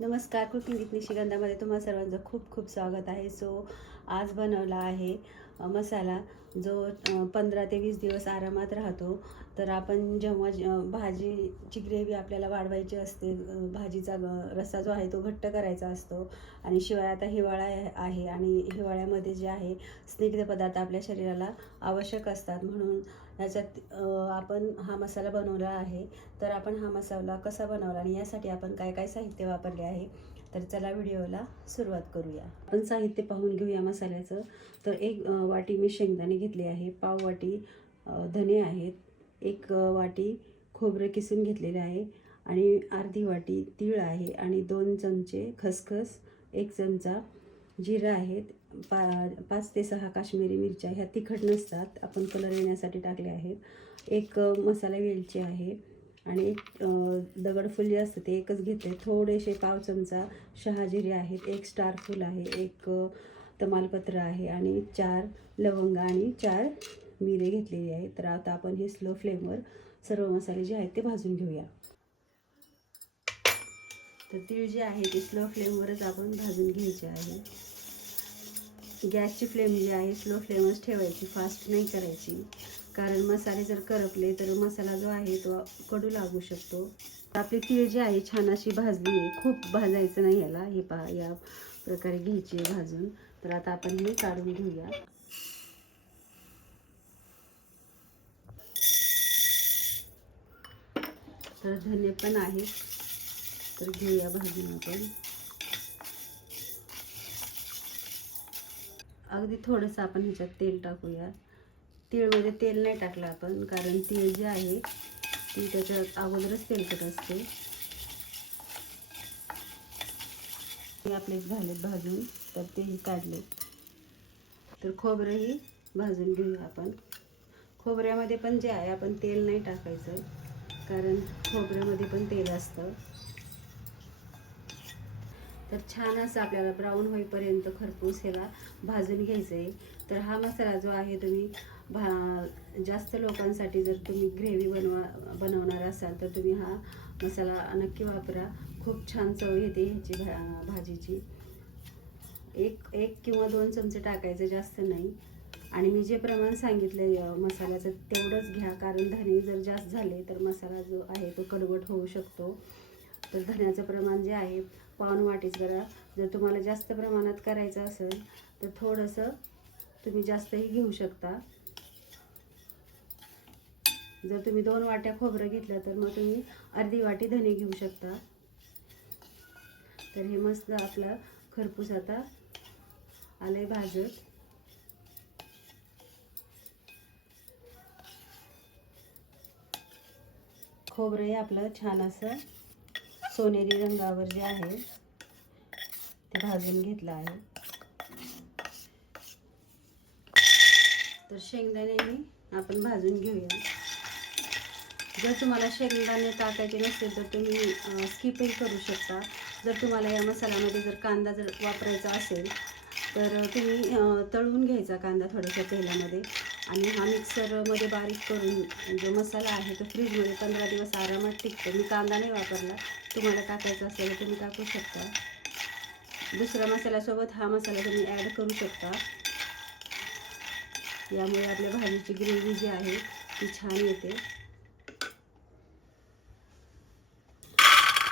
नमस्कार cooking with निशिगंधामध्ये तुम्हा सर्वांचं खूप खूप स्वागत आहे. सो आज बनवला आहे मसाला जो पंधरा ते वीस दिवस आरामात राहतो तर आपण जेव्हा भाजीची ग्रेव्ही आपल्याला वाढवायची असते भाजीचा ग- रस्सा जो आहे तो घट्ट करायचा असतो आणि शिवाय आता हिवाळा आहे- आणि हिवाळ्यामध्ये जे आहे स्निग्ध पदार्थ आपल्या शरीराला आवश्यक असतात. म्हणून ह्याच्यात आपण हा मसाला बनवला आहे तर आपण हा मसाला कसा बनवला आणि यासाठी आपण काय काय साहित्य वापरले आहे तर चला व्हिडिओला सुरुवात करूया. आपण साहित्य पाहून घेऊया मसाल्याचं. तर एक वाटी मी शेंगदाणे घेतले आहे पाव वाटी धने आहेत. एक वाटी खोबरं किसून घेतलेले आहे आणि अर्धी वाटी तीळ आहे आणि दोन चमचे खसखस एक चमचा जिरा आहेत. पा पाच ते सहा काश्मीरी मिरच्या ह्या तिखट नसतात आपण कलर येण्यासाठी टाकले आहेत. एक मसाला वेलची आहे. आणि एक दगडफूल जे असतं ते एकच घेते. थोडेसे पाव चमचा शहाजिरे आहेत एक स्टार फूल आहे एक तमालपत्र आहे आणि चार लवंग आणि चार मिरे घेतलेली आहे तर आता आपण हे स्लो फ्लेमवर सर्व मसाले जे आहेत ते भाजून घेऊया. तर तीळ जे आहे ते स्लो फ्लेमवरच आपण भाजून घ्यायचे आहे. गॅसची फ्लेम जी आहे स्लो फ्लेमच ठेवायची फास्ट नाही करायची. कारण मसाले जर करपले तर मसाला जो आहे तो कडू लागू शकतो. आपली तीळ जी आहे छान अशी भाजली आहे. खूप भाजायचं नाही याला. हे पहा या प्रकारे घ्यायची आहे भाजून. तर आता आपण हे काढून घेऊया. तर धने पण आहेत. तर घेऊया भाजून आपण. अगदी थोडंसं आपण ह्याच्यात तेल टाकूया. तीळमध्ये तेल नाही टाकलं आपण कारण तीळ जे आहे ती त्याच्यात अगोदरच तेलकट असते. ते आपले झाले भाजून तर तेही काढले तर खोबरंही भाजून घेऊया आपण. खोबऱ्यामध्ये पण जे आहे आपण तेल नाही टाकायचं कारण खोबऱ्यामध्ये पण तेल असतं. तर छान असं आपल्याला ब्राऊन होईपर्यंत खरपूस ह्याला भाजून घ्यायचं आहे तर हा मसाला जो आहे तुम्ही भा जास्त लोकांसाठी जर तुम्ही ग्रेव्ही बनवा बनवणार असाल तर तुम्ही हा मसाला नक्की वापरा. खूप छान चव येते ह्याची भा भाजीची. एक एक किंवा दोन चमचे टाकायचं जास्त नाही. आणि मी जे प्रमाण सांगितलं आहे मसाल्याचं तेवढंच घ्या. कारण धने जर जास्त झाले तर मसाला जो आहे तो कडवट होऊ शकतो. तर धण्याचं प्रमाण जे आहे पाऊण वाटीच करा जर तुम्हाला जास्त प्रमाणात करायचं असेल तर थोडंसं तुम्ही जास्तही घेऊ शकता. जर तुम्ही दोन वाट्या खोबरं घेतलं तर मग तुम्ही अर्धी वाटी धने घेऊ शकता. तर हे मस्त आपलं खरपूस आता आलंय भाजत. खोबरंही आपलं छान असं सोनेरी रंगावर जे आहे ते भाजून घेतलं आहे. तर शेंगदाणे आपण भाजून घेऊया. जर तुम्हाला शेंगदाणे टाकायचे नसेल तर तुम्ही स्किपही करू शकता. जर तुम्हाला या मसाल्यामध्ये जर कांदा जर वापरायचा असेल तर तुम्ही तळून घ्यायचा कांदा थोड्याशा तेलामध्ये. आणि हा मिक्सरमध्ये बारीक करून जो मसाला आहे तो फ्रीजमध्ये पंधरा दिवस आरामात टिकतो. मी कांदा नाही वापरला. तुम्हाला टाकायचा असेल तर तुम्ही टाकू शकता. दुसऱ्या मसाल्यासोबत हा मसाला तुम्ही ॲड करू शकता. यामुळे आपल्या भाजीची ग्रेव्ही जी आहे ती छान येते.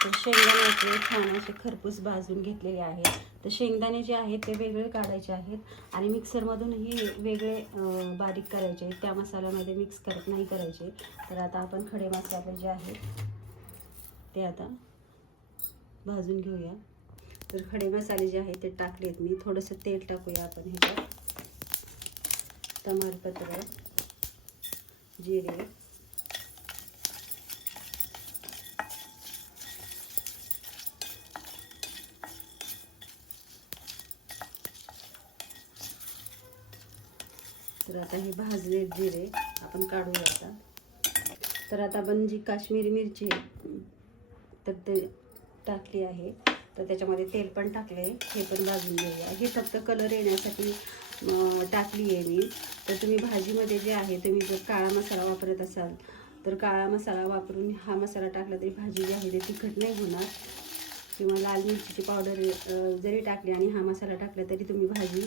तर शेंगदाणे आपले छान असे खरपूस भाजून घेतलेले आहेत. तर शेंगदाणे जे आहेत ते वेगळे काढायचे आहेत आणि मिक्सरमधूनही वेगळे बारीक करायचे आहेत. त्या मसाल्यामध्ये मिक्स करत नाही करायचे. तर आता आपण खडे मसाले जे आहेत ते आता भाजून घेऊया. तर खडे मसाले जे आहेत ते टाकलेत मी. थोडंसं तेल टाकूया आपण ह्याच्यात. तमालपत्र जिरे तर आता हे भाजले जिरे. आपण काढू आता. तर आता आपण जी काश्मीरी मिरची आहे, तर ते टाकली आहे. तर त्याच्यामध्ये तेल पण टाकले हे पण भाजून घेऊया. हे फक्त कलर येण्यासाठी टाकली आहे मी. तर तुम्ही भाजीमध्ये जे आहे तुम्ही जर काळा मसाला वापरत असाल तर काळा मसाला वापरून हा मसाला टाकला तरी भाजी जी आहे ते तिखट नाही होणार. किंवा लाल मिरचीची पावडर जरी टाकली आणि हा मसाला टाकला तरी तुम्ही भाजी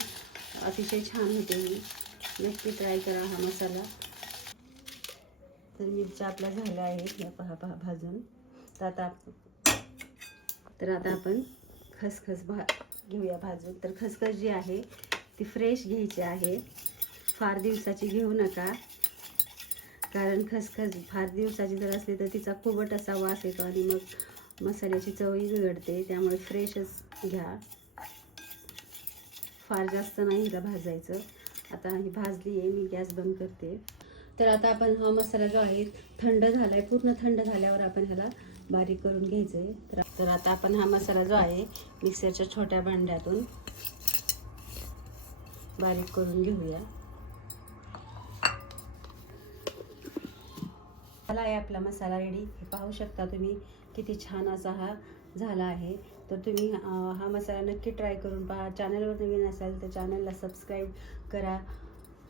अतिशय छान होते. ही नक्की ट्राय करा हा मसाला. तर मिरच्या आपल्या झाल्या आहेत. या पहा पहा भाजून. तर आता तर आता आपण खसखस भा घेऊया भाजून. तर खसखस जी आहे ती फ्रेश घ्यायची आहे. फार दिवसाची घेऊ नका. कारण खसखस फार दिवसाची जर असली तर तिचा खूपट असा वास येतो आणि मग मसाल्याची चवही बिघडते. त्यामुळे फ्रेशच घ्या. फार जास्त नाही हिला भाजायचं. आता ही भाजली आहे मी गॅस बंद करते. तर आता आपण हा मसाला जो आहे थंड झाला आहे पूर्ण थंड झाल्यावर आपण ह्याला बारीक करून घ्यायचं आहे तर आता आपण हा मसाला जो आहे मिक्सरच्या छोट्या भांड्यातून बारीक करून घेऊया. झाला आहे आपला मसाला रेडी हे पाहू शकता तुम्ही किती छान असा हा झाला आहे. तर तुम्ही हा मसाला नक्की ट्राय करून पहा. चॅनलवर नवीन असाल तर चॅनलला सबस्क्राईब करा.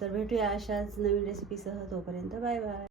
तर भेटूया अशाच नवीन रेसिपीसह तोपर्यंत. Bye bye